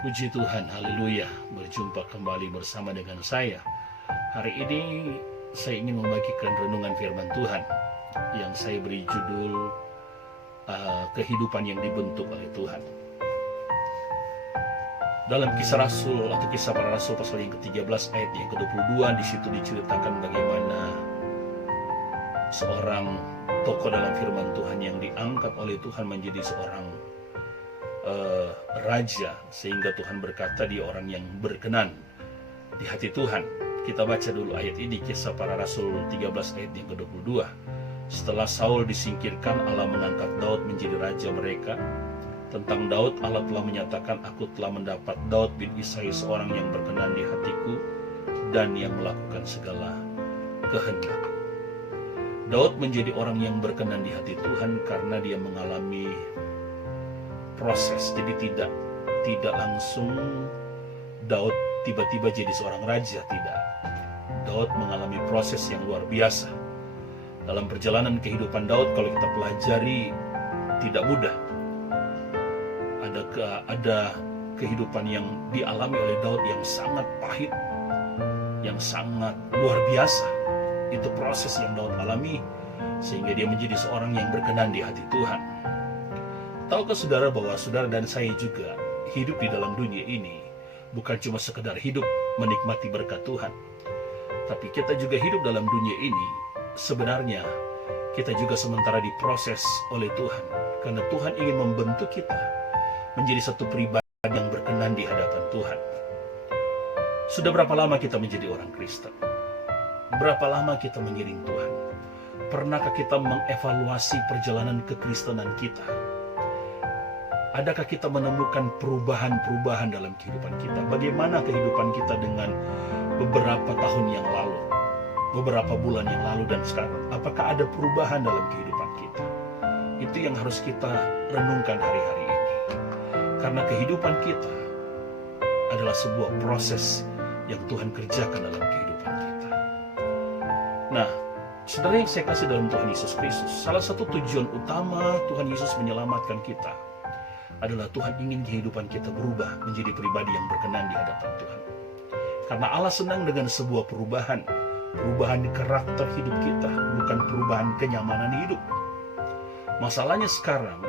Puji Tuhan, haleluya, berjumpa kembali bersama dengan saya. Hari ini saya ingin membagikan renungan firman Tuhan yang saya beri judul kehidupan yang dibentuk oleh Tuhan. Dalam kisah Rasul atau kisah para Rasul pasal yang ke-13 ayat yang ke-22, di situ diceritakan bagaimana seorang tokoh dalam firman Tuhan yang diangkat oleh Tuhan menjadi seorang raja, sehingga Tuhan berkata dia orang yang berkenan di hati Tuhan. Kita baca dulu ayat ini, kisah para Rasul 13 ayat yang ke-22. Setelah Saul disingkirkan, Allah mengangkat Daud menjadi raja mereka. Tentang Daud, Allah telah menyatakan, aku telah mendapat Daud bin Isai seorang yang berkenan di hatiku dan yang melakukan segala kehendak. Daud menjadi orang yang berkenan di hati Tuhan karena dia mengalami proses. Jadi tidak langsung Daud tiba-tiba jadi seorang raja, tidak. Daud mengalami proses yang luar biasa. Dalam perjalanan kehidupan Daud, kalau kita pelajari, tidak mudah. Ada kehidupan yang dialami oleh Daud yang sangat pahit, yang sangat luar biasa. Itu proses yang Daud alami sehingga dia menjadi seorang yang berkenan di hati Tuhan. Tahukah saudara bahwa saudara dan saya juga hidup di dalam dunia ini bukan cuma sekedar hidup menikmati berkat Tuhan, tapi kita juga hidup dalam dunia ini sebenarnya kita juga sementara diproses oleh Tuhan, karena Tuhan ingin membentuk kita menjadi satu pribadi yang berkenan di hadapan Tuhan. Sudah berapa lama kita menjadi orang Kristen? Berapa lama kita mengiring Tuhan? Pernahkah kita mengevaluasi perjalanan kekristenan kita? Adakah kita menemukan perubahan-perubahan dalam kehidupan kita? Bagaimana kehidupan kita dengan beberapa tahun yang lalu, beberapa bulan yang lalu dan sekarang? Apakah ada perubahan dalam kehidupan kita? Itu yang harus kita renungkan hari-hari ini. Karena kehidupan kita adalah sebuah proses yang Tuhan kerjakan dalam kehidupan kita. Nah, saudara yang saya kasih dalam Tuhan Yesus Kristus, salah satu tujuan utama Tuhan Yesus menyelamatkan kita adalah Tuhan ingin kehidupan kita berubah menjadi pribadi yang berkenan di hadapan Tuhan. Karena Allah senang dengan sebuah perubahan karakter hidup kita, bukan perubahan kenyamanan hidup. Masalahnya sekarang,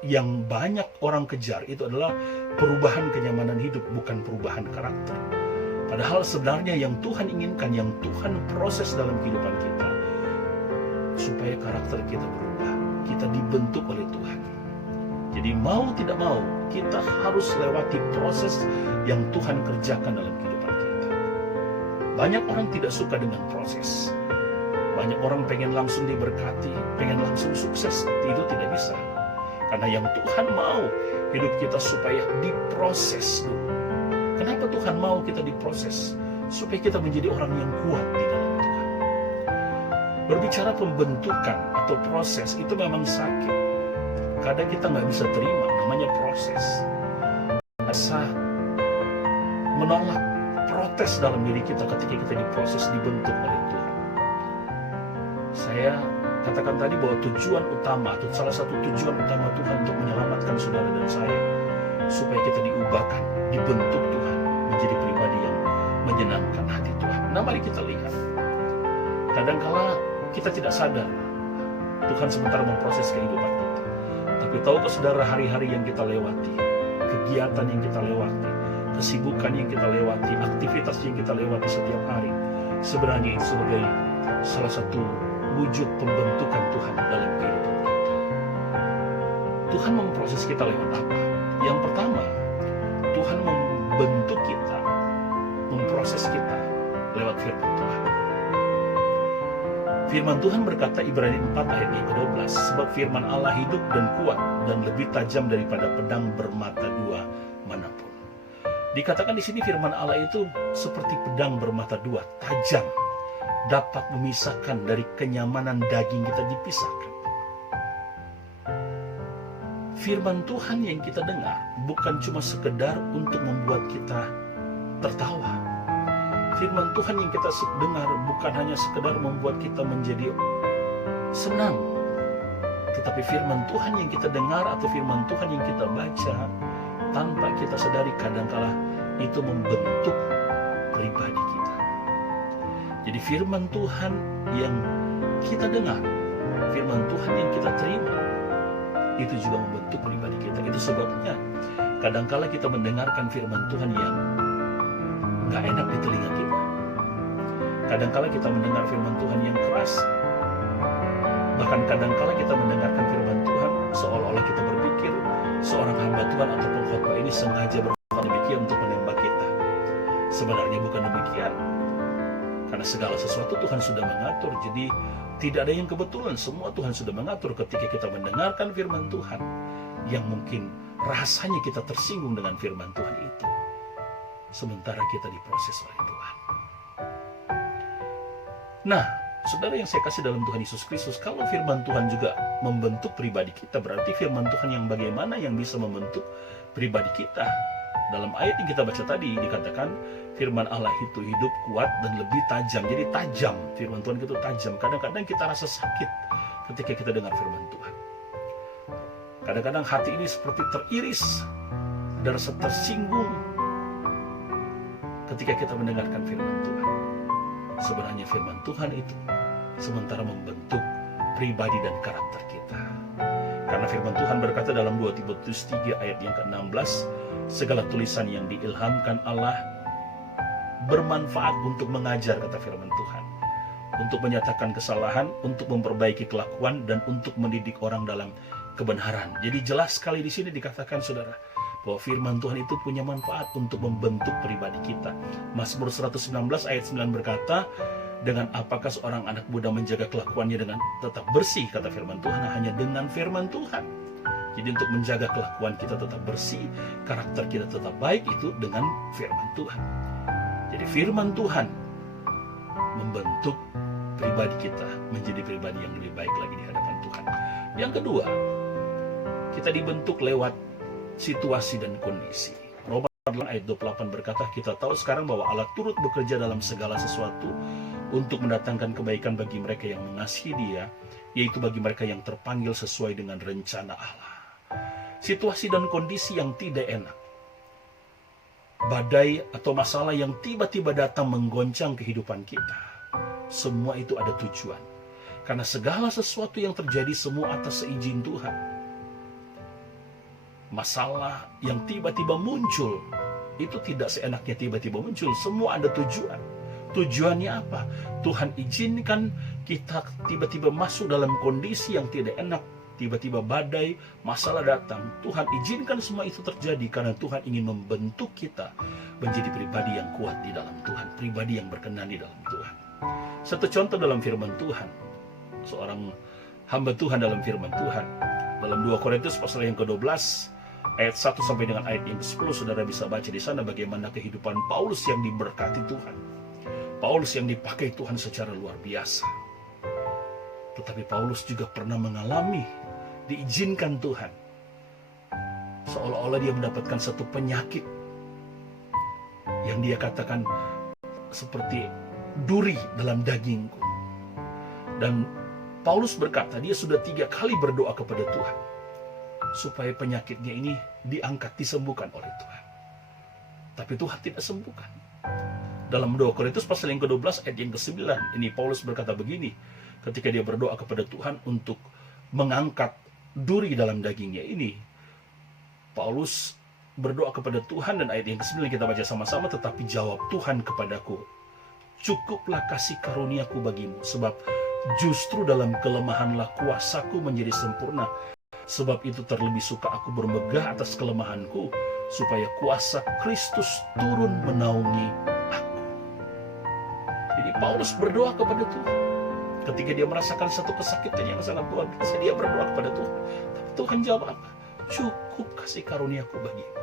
yang banyak orang kejar itu adalah perubahan kenyamanan hidup, bukan perubahan karakter. Padahal sebenarnya yang Tuhan inginkan, yang Tuhan proses dalam kehidupan kita, supaya karakter kita berubah, kita dibentuk oleh Tuhan. Jadi mau tidak mau, kita harus lewati proses yang Tuhan kerjakan dalam kehidupan kita. Banyak orang tidak suka dengan proses. Banyak orang pengen langsung diberkati, pengen langsung sukses. Itu tidak bisa. Karena yang Tuhan mau, hidup kita supaya diproses dulu. Kenapa Tuhan mau kita diproses? Supaya kita menjadi orang yang kuat di dalam Tuhan. Berbicara pembentukan atau proses, itu memang sakit. Kadang kita nggak bisa terima, namanya proses. Rasa menolak, protes dalam diri kita ketika kita diproses, dibentuk oleh Tuhan. Saya katakan tadi bahwa tujuan utama, atau salah satu tujuan utama Tuhan untuk menyelamatkan saudara dan saya, supaya kita diubahkan, dibentuk Tuhan, menjadi pribadi yang menyenangkan hati Tuhan. Nah, mari kita lihat. Kadangkala kita tidak sadar, Tuhan sementara memproses kehidupan kita. Tapi tahukah saudara, hari-hari yang kita lewati, kegiatan yang kita lewati, kesibukan yang kita lewati, aktivitas yang kita lewati setiap hari, sebenarnya itu sebagai salah satu wujud pembentukan Tuhan dalam kehidupan kita. Tuhan memproses kita lewat apa? Yang pertama, Tuhan membentuk kita, memproses kita lewat firman Tuhan. Firman Tuhan berkata, Ibrani 4 ayat yang ke-12, sebab firman Allah hidup dan kuat dan lebih tajam daripada pedang bermata dua manapun. Dikatakan di sini firman Allah itu seperti pedang bermata dua, tajam, dapat memisahkan dari kenyamanan daging kita, dipisahkan. Firman Tuhan yang kita dengar bukan cuma sekedar untuk membuat kita tertawa. Firman Tuhan yang kita dengar bukan hanya sekedar membuat kita menjadi senang, tetapi firman Tuhan yang kita dengar atau firman Tuhan yang kita baca tanpa kita sadari kadangkala itu membentuk pribadi kita. Jadi firman Tuhan yang kita dengar, firman Tuhan yang kita terima, itu juga membentuk pribadi kita. Itu sebabnya kadangkala kita mendengarkan firman Tuhan yang gak enak di telinga kita. Kadangkala kita mendengar firman Tuhan yang keras. Bahkan kadangkala kita mendengarkan firman Tuhan seolah-olah kita berpikir seorang hamba Tuhan atau pengkhotbah ini sengaja berkata demikian untuk menembak kita. Sebenarnya bukan demikian. Karena segala sesuatu Tuhan sudah mengatur. Jadi tidak ada yang kebetulan. Semua Tuhan sudah mengatur ketika kita mendengarkan firman Tuhan. Yang mungkin rasanya kita tersinggung dengan firman Tuhan itu. Sementara kita diproses oleh Tuhan. Nah, saudara yang saya kasih dalam Tuhan Yesus Kristus, kalau firman Tuhan juga membentuk pribadi kita, berarti firman Tuhan yang bagaimana yang bisa membentuk pribadi kita? Dalam ayat yang kita baca tadi dikatakan firman Allah itu hidup, kuat, dan lebih tajam. Jadi tajam, firman Tuhan itu tajam. Kadang-kadang kita rasa sakit ketika kita dengar firman Tuhan. Kadang-kadang hati ini seperti teriris dan rasa tersinggung ketika kita mendengarkan firman Tuhan. Sebenarnya firman Tuhan itu sementara membentuk pribadi dan karakter kita. Karena firman Tuhan berkata dalam 2 Timotius 3 ayat yang ke-16, segala tulisan yang diilhamkan Allah bermanfaat untuk mengajar, kata firman Tuhan, untuk menyatakan kesalahan, untuk memperbaiki kelakuan, dan untuk mendidik orang dalam kebenaran. Jadi jelas sekali di sini dikatakan, saudara, bahwa firman Tuhan itu punya manfaat untuk membentuk pribadi kita. Mazmur 119 ayat 9 berkata, dengan apakah seorang anak muda menjaga kelakuannya dengan tetap bersih, kata firman Tuhan, hanya dengan firman Tuhan. Jadi untuk menjaga kelakuan kita tetap bersih, karakter kita tetap baik, itu dengan firman Tuhan. Jadi firman Tuhan membentuk pribadi kita menjadi pribadi yang lebih baik lagi di hadapan Tuhan. Yang kedua, kita dibentuk lewat situasi dan kondisi. Roma ayat 28 berkata, kita tahu sekarang bahwa Allah turut bekerja dalam segala sesuatu untuk mendatangkan kebaikan bagi mereka yang mengasihi Dia, yaitu bagi mereka yang terpanggil sesuai dengan rencana Allah. Situasi dan kondisi yang tidak enak, badai atau masalah yang tiba-tiba datang menggoncang kehidupan kita, semua itu ada tujuan. Karena segala sesuatu yang terjadi semua atas seizin Tuhan. Masalah yang tiba-tiba muncul itu tidak seenaknya tiba-tiba muncul, semua ada tujuan. Tujuannya apa? Tuhan izinkan kita tiba-tiba masuk dalam kondisi yang tidak enak, tiba-tiba badai, masalah datang. Tuhan izinkan semua itu terjadi karena Tuhan ingin membentuk kita menjadi pribadi yang kuat di dalam Tuhan, pribadi yang berkenan di dalam Tuhan. Satu contoh dalam firman Tuhan, seorang hamba Tuhan dalam firman Tuhan, dalam 2 Korintus pasal yang ke-12 ayat 1 sampai dengan ayat yang ke-10, saudara bisa baca di sana bagaimana kehidupan Paulus yang diberkati Tuhan. Paulus yang dipakai Tuhan secara luar biasa. Tetapi Paulus juga pernah mengalami, diizinkan Tuhan, seolah-olah dia mendapatkan satu penyakit yang dia katakan seperti duri dalam dagingku. Dan Paulus berkata, dia sudah 3 kali berdoa kepada Tuhan supaya penyakitnya ini diangkat, disembuhkan oleh Tuhan. Tapi Tuhan tidak sembuhkan. Dalam 2 Korintus pasal yang ke-12 ayat yang ke-9, ini Paulus berkata begini, ketika dia berdoa kepada Tuhan untuk mengangkat duri dalam dagingnya ini. Paulus berdoa kepada Tuhan dan ayat yang ke-9 kita baca sama-sama, tetapi jawab Tuhan kepadaku, cukuplah kasih karuniaku bagimu, sebab justru dalam kelemahanlah kuasaku menjadi sempurna. Sebab itu terlebih suka aku bermegah atas kelemahanku, supaya kuasa Kristus turun menaungi aku. Jadi Paulus berdoa kepada Tuhan. Ketika dia merasakan satu kesakitan yang sangat luar biasa, dia berdoa kepada Tuhan. Tapi Tuhan jawab apa? Cukup kasih karuniaku bagimu.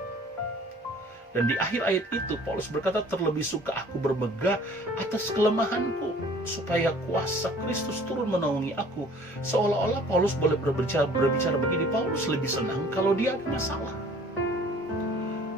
Dan di akhir ayat itu Paulus berkata, terlebih suka aku bermegah atas kelemahanku, supaya kuasa Kristus turun menaungi aku. Seolah-olah Paulus boleh berbicara begini, Paulus lebih senang kalau dia ada masalah.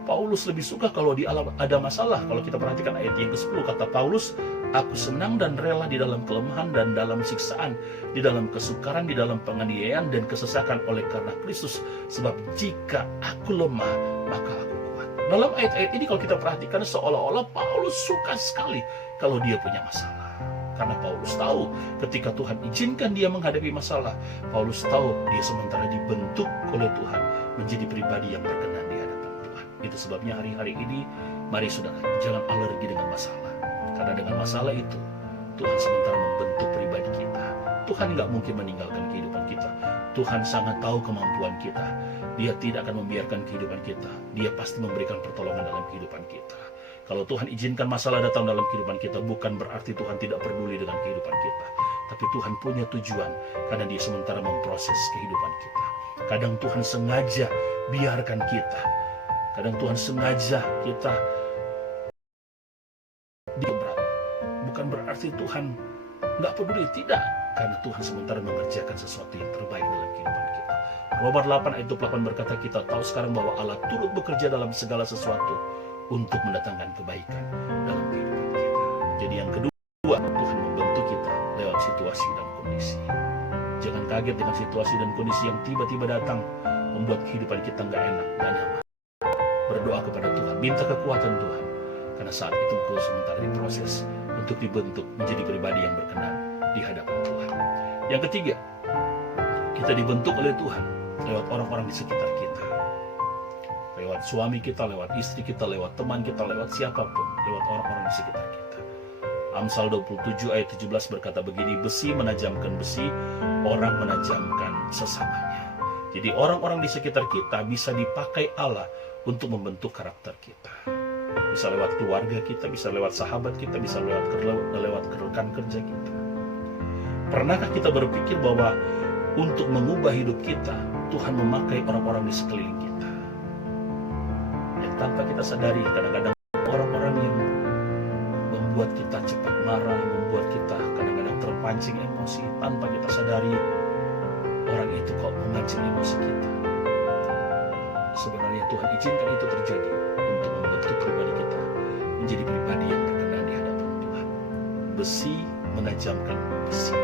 Paulus lebih suka kalau dia ada masalah. Kalau kita perhatikan ayat yang ke-10, kata Paulus, aku senang dan rela di dalam kelemahan dan dalam siksaan, di dalam kesukaran, di dalam penganiayaan dan kesesakan oleh karena Kristus. Sebab jika aku lemah, maka aku kuat. Dalam ayat-ayat ini kalau kita perhatikan seolah-olah Paulus suka sekali kalau dia punya masalah. Karena Paulus tahu ketika Tuhan izinkan dia menghadapi masalah, Paulus tahu dia sementara dibentuk oleh Tuhan menjadi pribadi yang berkenan di hadapan Tuhan. Itu sebabnya hari-hari ini, mari saudara, jangan alergi dengan masalah. Karena dengan masalah itu, Tuhan sementara membentuk pribadi kita. Tuhan nggak mungkin meninggalkan kehidupan kita. Tuhan sangat tahu kemampuan kita. Dia tidak akan membiarkan kehidupan kita. Dia pasti memberikan pertolongan dalam kehidupan kita. Kalau Tuhan izinkan masalah datang dalam kehidupan kita, bukan berarti Tuhan tidak peduli dengan kehidupan kita. Tapi Tuhan punya tujuan, karena Dia sementara memproses kehidupan kita. Kadang Tuhan sengaja biarkan kita. Kadang Tuhan sengaja kita diberat. Bukan berarti Tuhan nggak peduli, tidak. Karena Tuhan sementara mengerjakan sesuatu yang terbaik dalam kehidupan kita. Roma 8 ayat 28 berkata, kita tahu sekarang bahwa Allah turut bekerja dalam segala sesuatu untuk mendatangkan kebaikan dalam kehidupan kita. Jadi yang kedua, Tuhan membentuk kita lewat situasi dan kondisi. Jangan kaget dengan situasi dan kondisi yang tiba-tiba datang membuat kehidupan kita nggak enak, nggak nyaman. Berdoa kepada Tuhan, minta kekuatan Tuhan. Karena saat itu engkau sementara diproses untuk dibentuk menjadi pribadi yang berkenan di hadapan Tuhan. Yang ketiga, kita dibentuk oleh Tuhan lewat orang-orang di sekitar kita. Lewat suami kita, lewat istri kita, lewat teman kita, lewat siapapun, lewat orang-orang di sekitar kita. Amsal 27 ayat 17 berkata begini, besi menajamkan besi, orang menajamkan sesamanya. Jadi orang-orang di sekitar kita bisa dipakai Allah untuk membentuk karakter kita. Bisa lewat keluarga kita, bisa lewat sahabat kita, bisa lewat rekan kerja kita. Pernahkah kita berpikir bahwa untuk mengubah hidup kita, Tuhan memakai orang-orang di sekeliling kita? Yang tanpa kita sadari, kadang-kadang orang-orang yang membuat kita cepat marah, membuat kita kadang-kadang terpancing emosi, tanpa kita sadari, orang itu kok memancing emosi kita. Sebenarnya Tuhan izinkan itu terjadi untuk membentuk pribadi kita menjadi pribadi yang berkenan di hadapan Tuhan. Besi menajamkan besi.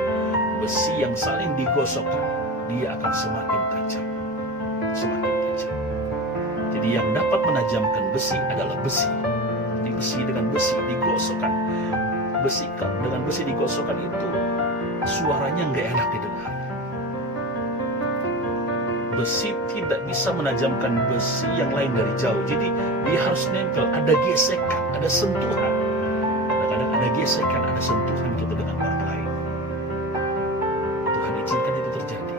Besi yang saling digosokkan, dia akan semakin tajam. Semakin tajam. Jadi yang dapat menajamkan besi adalah besi. Jadi besi dengan besi digosokkan. Besi dengan besi digosokkan itu suaranya nggak enak didengar. Besi tidak bisa menajamkan besi yang lain dari jauh. Jadi dia harus nempel, ada gesekan, ada sentuhan. Kadang-kadang ada gesekan, ada sentuhan kita dengan orang lain. Tuhan izinkan itu terjadi.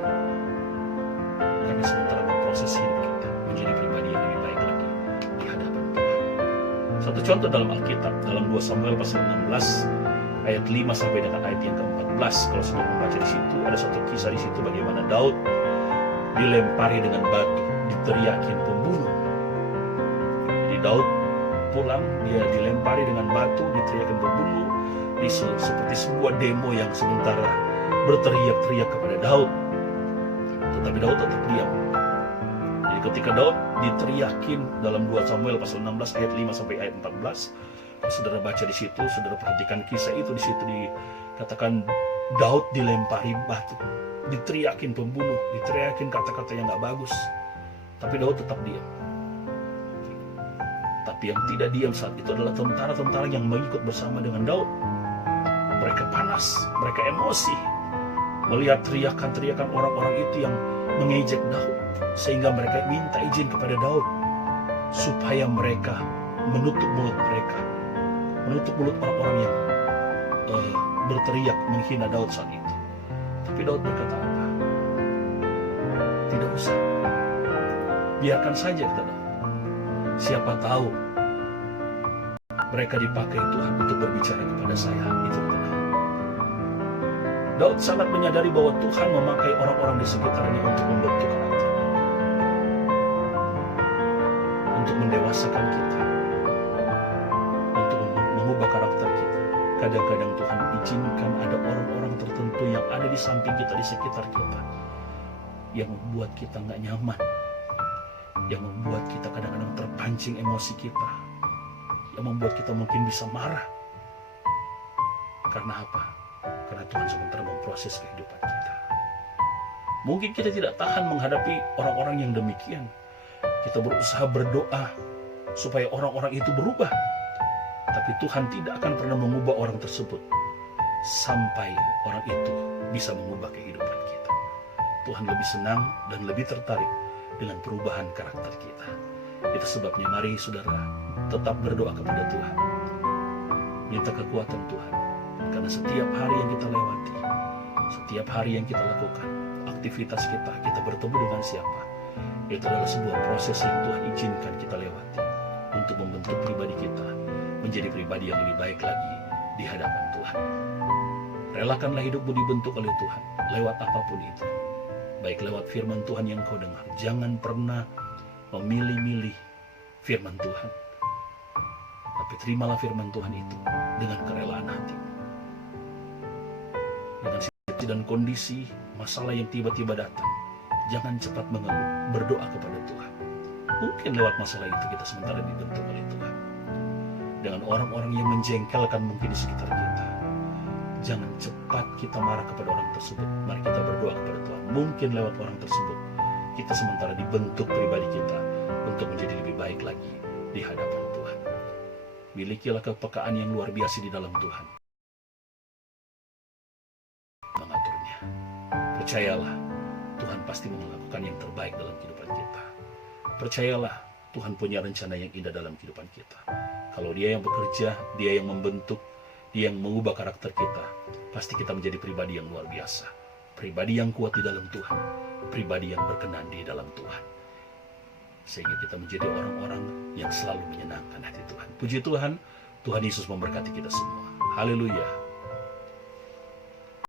Karena sementara memproses hidup kita menjadi pribadi yang lebih baik lagi di hadapan Tuhan. Satu contoh dalam Alkitab, dalam 2 Samuel pasal 16 ayat 5 sampai dengan ayat yang ke-14. Kalau sudah membaca di situ, ada satu kisah di situ bagaimana Daud dilempari dengan batu, diteriakin pembunuh. Jadi Daud pulang, dia dilempari dengan batu, diteriakin pembunuh, seperti sebuah demo yang sementara berteriak-teriak kepada Daud. Tetapi Daud tetap diam. Jadi ketika Daud diteriakin dalam 2 Samuel pasal 16 ayat 5 sampai ayat 14, saudara baca di situ, saudara perhatikan kisah itu, di situ dikatakan Daud dilempari batu, diteriakin pembunuh, diteriakin kata-kata yang gak bagus. Tapi Daud tetap diam. Tapi yang tidak diam saat itu adalah tentara-tentara yang mengikut bersama dengan Daud. Mereka panas, mereka emosi melihat teriakan-teriakan orang-orang itu yang mengejek Daud. Sehingga mereka minta izin kepada Daud supaya mereka menutup mulut mereka, menutup mulut orang-orang yang berteriak menghina Daud saat itu. Tapi Daud berkata apa? Tidak usah. Biarkan saja, kata Daud. Siapa tahu mereka dipakai Tuhan untuk berbicara kepada saya. Itu kata Daud. Daud sangat menyadari bahwa Tuhan memakai orang-orang di sekitarnya untuk membentuk karakter, untuk mendewasakan kita, untuk mengubah karakter kita. Kadang-kadang Tuhan izinkan ada orang-orang tertentu yang ada di samping kita, di sekitar kita, yang membuat kita nggak nyaman, yang membuat kita kadang-kadang terpancing emosi kita, yang membuat kita mungkin bisa marah. Karena apa? Karena Tuhan sementara memproses kehidupan kita. Mungkin kita tidak tahan menghadapi orang-orang yang demikian, Kita berusaha berdoa supaya orang-orang itu berubah. Tapi Tuhan tidak akan pernah mengubah orang tersebut sampai orang itu bisa mengubah kehidupan kita. Tuhan lebih senang dan lebih tertarik dengan perubahan karakter kita. Itu sebabnya mari saudara tetap berdoa kepada Tuhan. Minta kekuatan Tuhan. Karena setiap hari yang kita lewati, setiap hari yang kita lakukan, aktivitas kita bertemu dengan siapa, itu adalah sebuah proses yang Tuhan izinkan kita lewati untuk membentuk pribadi kita menjadi pribadi yang lebih baik lagi di hadapan Tuhan. Relakanlah hidupmu dibentuk oleh Tuhan lewat apapun itu. Baik lewat firman Tuhan yang kau dengar. Jangan pernah memilih-milih firman Tuhan. Tapi terimalah firman Tuhan itu dengan kerelaan hati. Dengan situasi dan kondisi masalah yang tiba-tiba datang, jangan cepat mengeluh, berdoa kepada Tuhan. Mungkin lewat masalah itu kita sementara dibentuk oleh Tuhan. Dengan orang-orang yang menjengkelkan mungkin di sekitar kita, jangan cepat kita marah kepada orang tersebut. Mari kita berdoa kepada Tuhan. Mungkin lewat orang tersebut kita sementara dibentuk pribadi kita untuk menjadi lebih baik lagi di hadapan Tuhan. Milikilah kepekaan yang luar biasa di dalam Tuhan. Mengaturnya. Percayalah, Tuhan pasti melakukan yang terbaik dalam kehidupan kita. Percayalah, Tuhan punya rencana yang indah dalam kehidupan kita. Kalau Dia yang bekerja, Dia yang membentuk, Dia yang mengubah karakter kita, pasti kita menjadi pribadi yang luar biasa. Pribadi yang kuat di dalam Tuhan. Pribadi yang berkenan di dalam Tuhan. Sehingga kita menjadi orang-orang yang selalu menyenangkan hati Tuhan. Puji Tuhan, Tuhan Yesus memberkati kita semua. Haleluya.